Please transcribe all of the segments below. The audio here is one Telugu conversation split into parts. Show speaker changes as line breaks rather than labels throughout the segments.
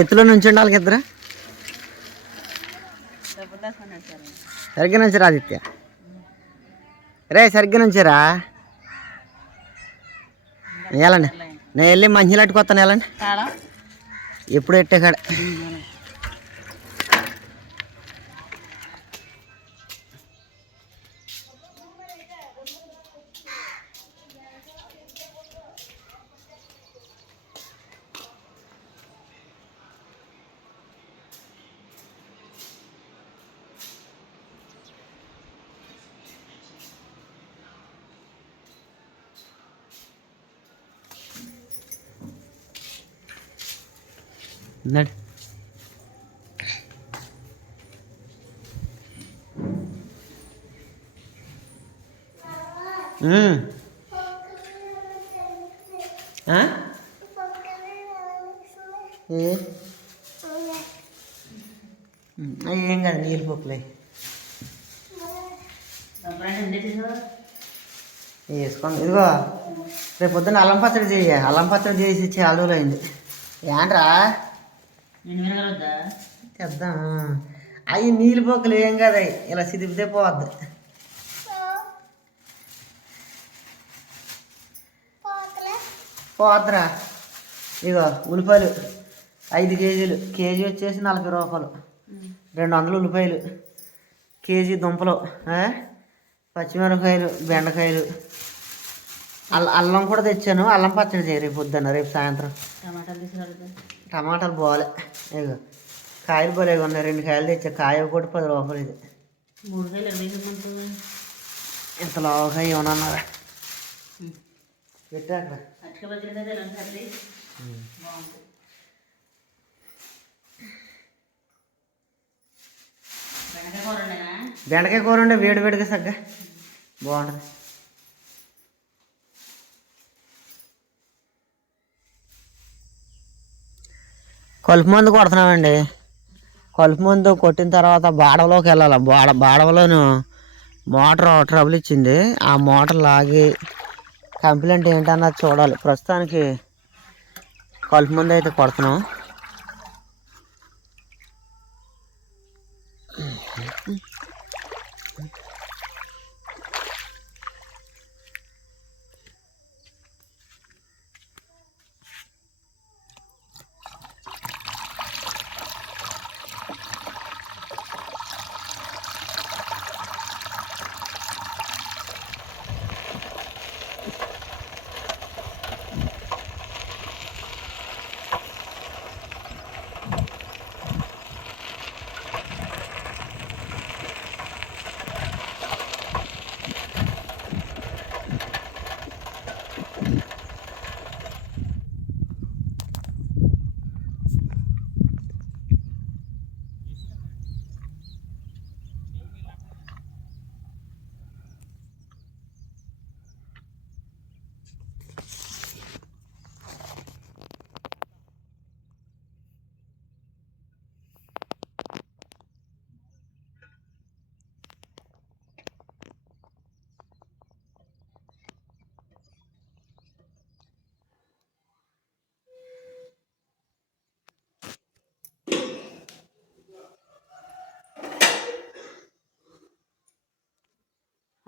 ఎత్తులో నుంచి ఉండాలి ఇద్దరు? సరిగ్గా నుంచిరా ఆదిత్య. రే సరిగ్గా నుంచిరా వెళ్ళండి. నేను వెళ్ళి మంచి అట్టుకొస్తాను వెళ్ళండి. ఎప్పుడు ఎట్టే కాడ నడి. ఏం? కాదు నీళ్ళు పోకలే. వేసుకోండి. ఇదిగో రేపు పొద్దున్న అల్లం పచ్చడి చేయ. అల్లం పచ్చడి చేసి ఇచ్చే రోజులు అయింది. ఏంట్రా? తెద్దాం. అవి నీళ్ళు పొక్కులు ఏం కాదు అవి ఇలా సిదిపితే పోవద్దు పోద్దురా ఇగో ఉల్లిపాయలు ఐదు కేజీలు. కేజీ వచ్చేసి నలభై రూపాయలు. రెండు వందలు ఉల్లిపాయలు. కేజీ దుంపలు? పచ్చిమిరపకాయలు బెండకాయలు. అల్ల అల్లం కూడా తెచ్చాను. అల్లం పచ్చడి చేయ రేపు పొద్దున్న రేపు సాయంత్రం. టమాటాలు బాగాలే ఇగో కాయలు బాగా ఉన్నాయి రెండు కాయలు తెచ్చా. కాయ కూడా పది రూపాయలు ఇది. ఇంత లావుగా ఏమన్నారా పెట్టా అక్కడ. బెండకాయ కూర ఉండే వేడి వేడిగా సగ్గా. బాగుంటుంది. కలుపు మందు కొడుతున్నామండి. కలుపు మందు కొట్టిన తర్వాత బాడవలోకి వెళ్ళాలి. బాడ బాడవలోను మోటార్ ట్రబుల్ ఇచ్చింది. ఆ మోటార్ లాగి కంప్లైంట్ ఏంటన్నది చూడాలి. ప్రస్తుతానికి కలుపు మందు అయితే కొడుతున్నాం.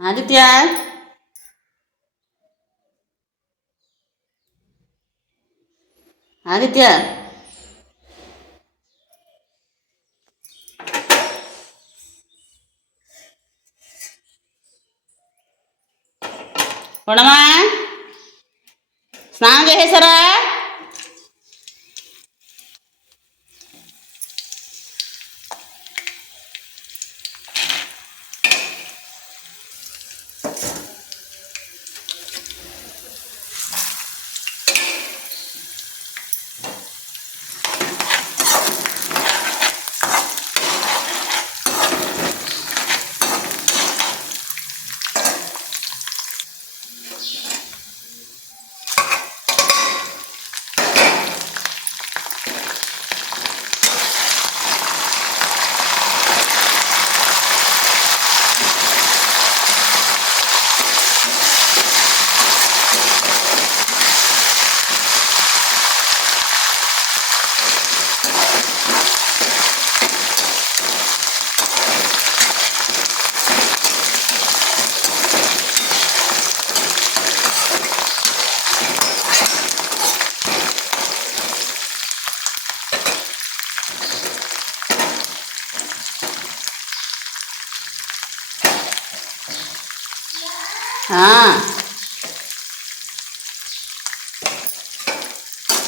ఆదిత్య ఆదిత్య ఉండమా స్నానం చేసేసారా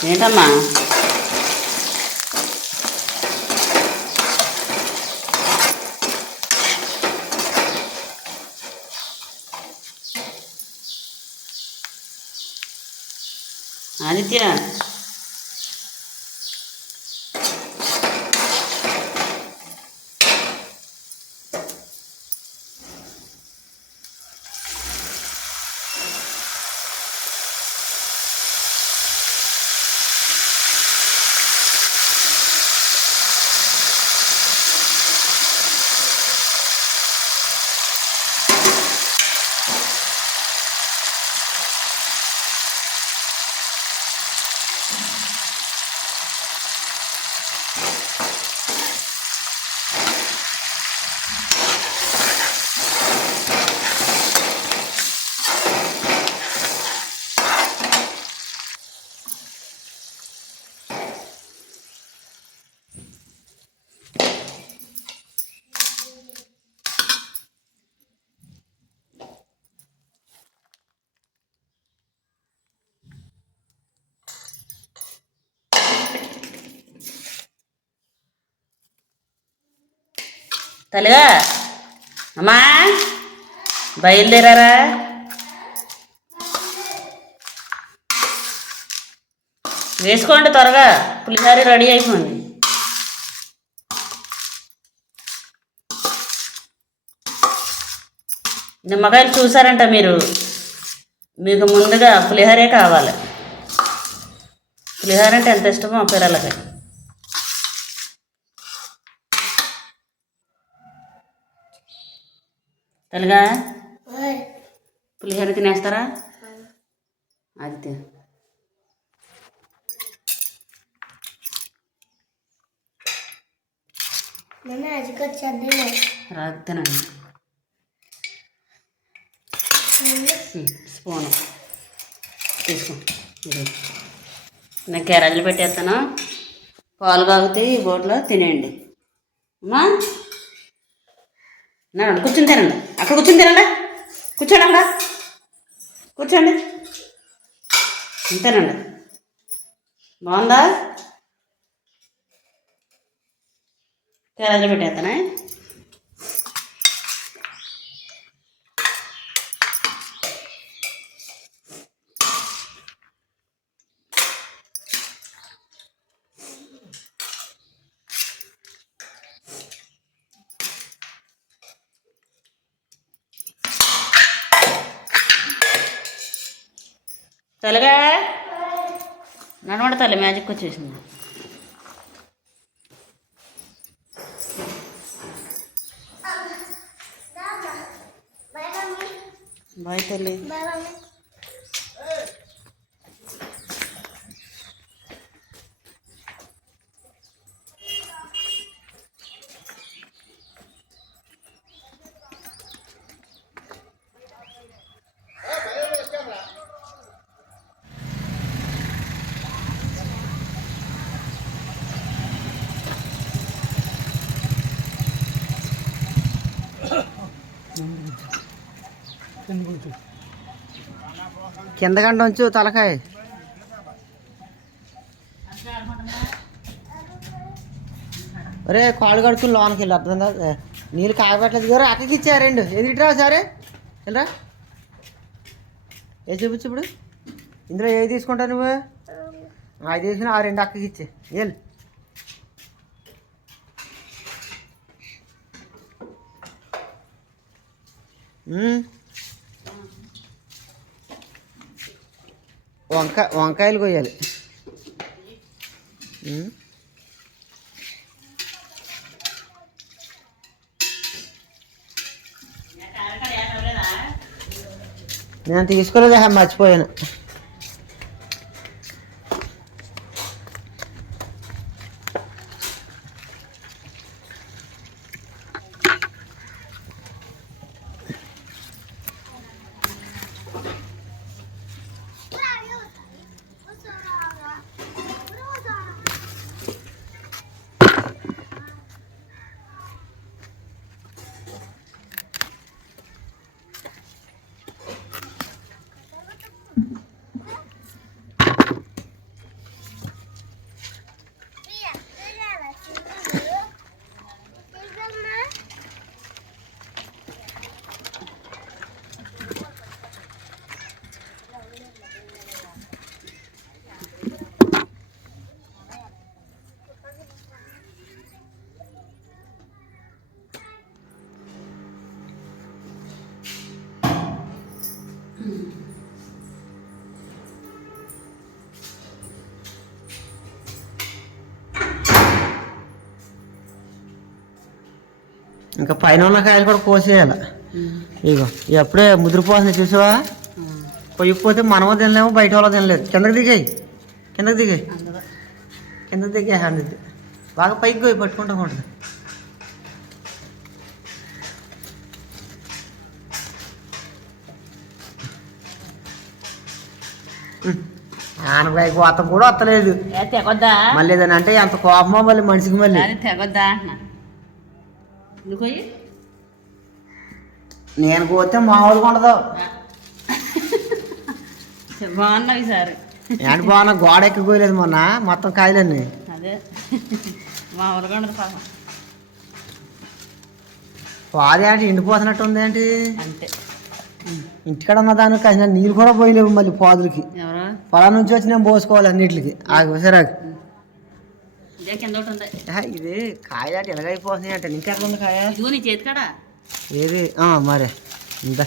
ఏంటమ్మా ఆదిత్య తల్లిగా అమ్మా బయలుదేరారా? వేసుకోండి త్వరగా పులిహారి రెడీ అయిపోయింది. నిమ్మకాయలు చూసారంట మీరు. మీకు ముందుగా పులిహారే కావాలి. పులిహార అంటే ఎంత ఇష్టమో పిల్లలకి. తెలుగా? పులిహోర తినేస్తారా అది రాదు తినండి స్పూను. తీసుకో. నేను క్యారేజీలు పెట్టేస్తాను. పాలు కాగుతాయి ఈ బోట్లో తినేయండి. అమ్మా. నాన్న కూర్చుని తినండి అక్కడ కూర్చుని తినండి. కూర్చోండి అక్కడ. కూర్చోండి. అంతేనండి బాగుందా? క్యారేజీలు పెట్టేస్తానా? తలగా? నడవడ తల్లి మ్యాజిక్ వచ్చేసింది. బాయ్ తల్లి.
కింద గంట ఉంచు తలకాయ. ఒరే కాళ్ళు కడుక్కుని లోనకి వెళ్ళి అర్థం కాదు. నీళ్ళు కాగబెట్టలేదు గారు అక్కడికి ఇచ్చారు రెండు. ఎదురుట్రా సరే? వెళ్ళరా. ఏ చూపించు ఇప్పుడు. ఇందులో ఏది తీసుకుంటావు నువ్వు? అది తీసుకుని ఆ రెండు అక్కకి ఇచ్చే. వెళ్ళు. ఉమ్. వంకాయ వంకాయలు కొయ్యాలి. నేను తీసుకోలేదు మర్చిపోయాను. ఇంకా పైన ఉన్న కాయలు కూడా కోసేయాలి. ఇగో ఇవి అప్పుడే ముదిరిపోతుంది చూసావా? కొయ్యకపోతే మనము తినలేము బయట వాళ్ళు తినలేదు. కిందకి దిగాయి. కిందకి దిగాయి. కిందకి దిగాయి హ్యాండ్ బాగా పైకి పోయి పట్టుకుంటా ఉంటుంది ఆనపకాయ కోత కూడా వస్తలేదు మళ్ళీ అంటే ఎంత కోపమో మళ్ళీ మనిషికి మళ్ళీ?
తెగొద్దా
నేను కోతే మామూలుగా ఉండదు.
బాగున్నాయి సార్
ఏంటి బాగున్నా? గోడ ఎక్కిపోయలేదు మొన్న మొత్తం కాయలన్నీ.
అదే. మామూలుగా ఉండదు పాపం.
పాది ఏంటి ఎండిపోతున్నట్టు ఉంది ఏంటి?
అంతే.
ఇంటికాడ ఉన్న దానికి కాసిన నీళ్ళు కూడా పోయలేవు మళ్ళీ పాదులకి. పొలం నుంచి వచ్చి నేను పోసుకోవాలి అన్నిటికి. ఆగి సరే
ఇదే కింద ఒకటి ఉంది
ఇది కాయ అంటే ఎలాగైపోతుంది అంటే ఇంకెక్కడ ఉంది కాయ?
ఇదిగో నీ చేతి కాడ?
ఏది? ఆ, మరే. ఇంత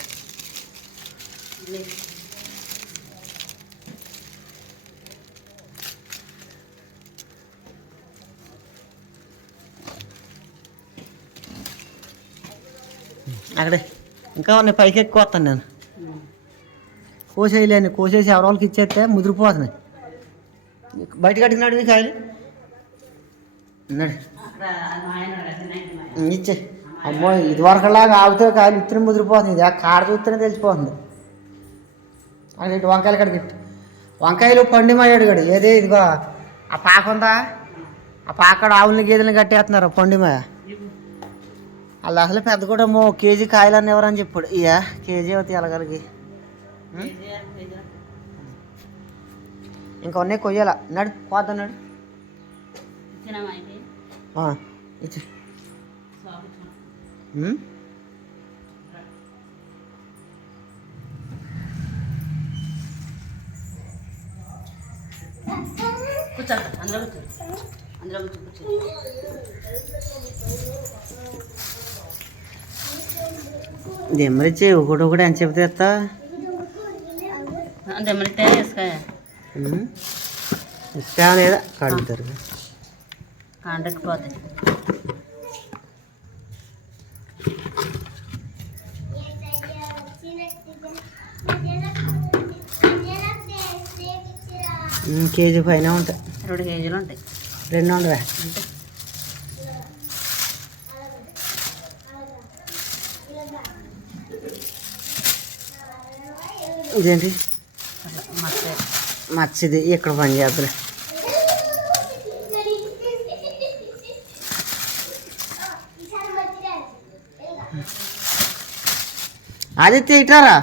అక్కడే. ఇంకా ఉన్నాయి పైకి ఎక్కువ వస్తాను నేను కోసేయలేను కోసేసి ఎవరి వాళ్ళకి ఇచ్చేస్తే ముదిరిపోతున్నాయి. బయటకు అడిగినాడు మీ కాయలు నడు
అక్కడ మా ఆయన తిన్నాయి మా ఆయన.
ఇచ్చే అమ్మో ఇది వరకులాగా ఆగితే కాయలు ఇత్తనే ముదిరిపోతుంది ఇది ఆ కాడ చూస్తేనే తెలిసిపోతుంది అక్కడ ఇటు వంకాయలు కడిగి వంకాయలు పండి మాయాడు గడు ఏదే ఇదిగో ఆ పాక ఉందా ఆ పాకడ ఆవులని గేదెలను కట్టేస్తున్నారు పండిమాయ వాళ్ళు అసలు పెద్ద కూడా మో కేజీ కాయలు అని ఎవరని చెప్పాడు ఇయ్యా కేజీ అవుతాయి ఎలాగలిగి. ఇంకా ఉన్నాయి కొయ్యాల నడు కోద్దాం
కూర్చో అక్కడ, అందులో కూర్చో అందులో కూర్చో. కూర్చో
దెమ్మరిచ్చి ఒకటి ఒకటి అని చెప్తే ఎత్తా? ఇష్టం లేదా? కడుగుతారు
కాంటాక్ట్ పోతాయి.
కేజీ పైన ఉంటాయి.
రెండు కేజీలు ఉంటాయి.
రెండు ఉండవే ఇదేంటి?
మస్తాయి
మచ్చిది ఇక్కడ పని చేద్దరు ఆదిత్య ఇటారా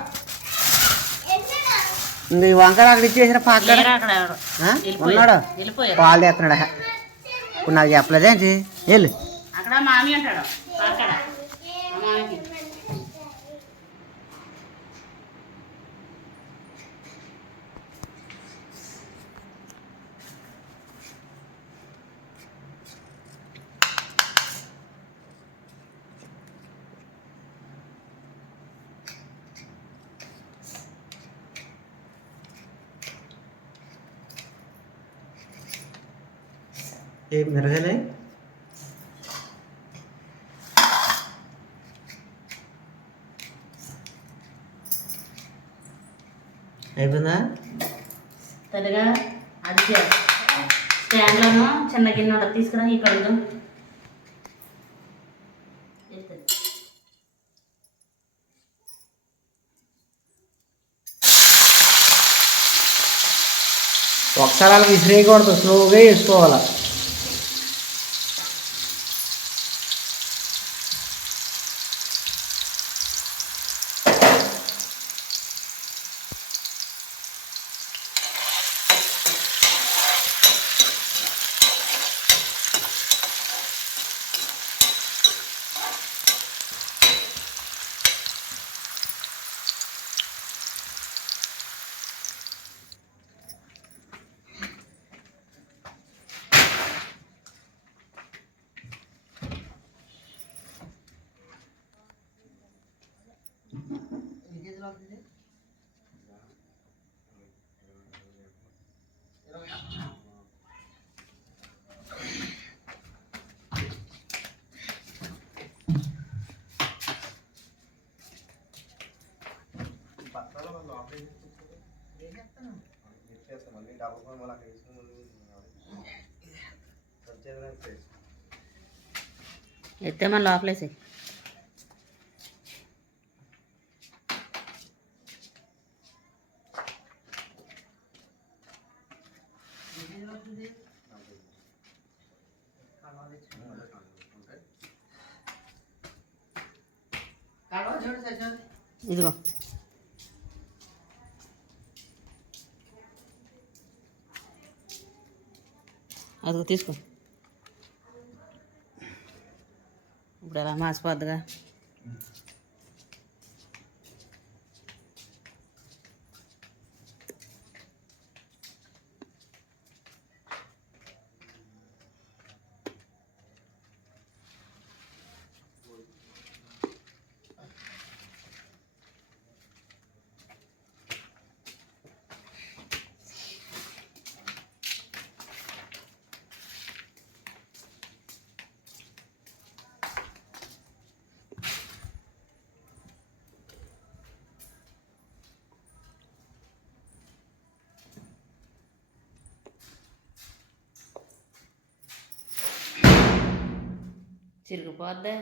ఇంక ఈ వంకాయ అక్కడ ఇచ్చేసిన?
వెళ్ళిపోయారు.
ఉన్నాడు? పాలు ఇప్పుడు నాకు చెప్పలేదేంటి? వెళ్ళు.
అక్కడ మామి అంటాడు అక్కడ మా మామికి
ఏ మిరగలే అయిపోయిందా
తెలుగా అది స్టాండ్లోనూ చిన్న గిన్నె తీసుకురా ఈ కడుగు
ఒకసారి అలా విసిరేయకూడదు స్లోగా వేసుకోవాలి
అవుతుంది పత్రాల వాళ్ళు ఆపరేట్ ఏం చేస్తాను చేస్తాను మళ్ళీ డబ్బు ఫోన్ వాళ్ళు అక్కడ లోపలేసాయి. ఇదిగో. అదిగో తీసుకో. ఇప్పుడు ఎలా మాసిపోద్దిగా? చిరిగిపోద్ది?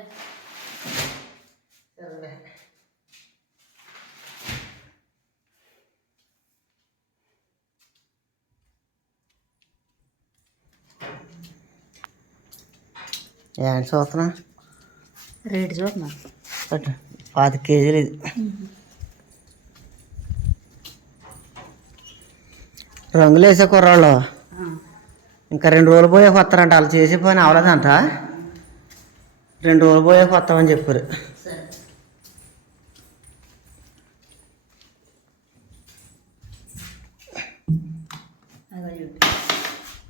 ఏంటి చూస్తున్నా?
రేటు చూస్తున్నా.
పాతి కేజీలు ఇది. రంగులు వేసే కుర్రాళ్ళు ఇంకా రెండు రోజులు పోయే వస్తారంట వాళ్ళు చేసే పని అవలేదంట. రెండు రోజులు పోయే వస్తామని చెప్పారు.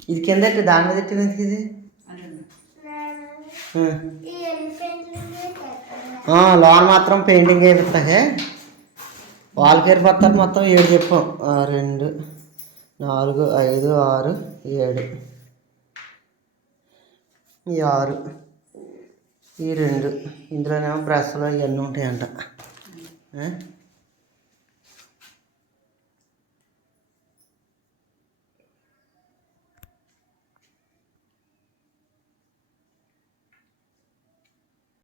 ఇది కింద దాని మీద ఎట్టు ఎందుకు ఇది? లోన మాత్రం పెయింటింగ్ వేపిస్తాకే. వాళ్ళకి ఏర్పడతారు మొత్తం ఏడు చెప్పాం. రెండు నాలుగు ఐదు ఆరు ఏడు. ఈ ఆరు. ఈ రెండు. ఇందులోనేమో బ్రష్లు ఇవన్నీ ఉంటాయంట.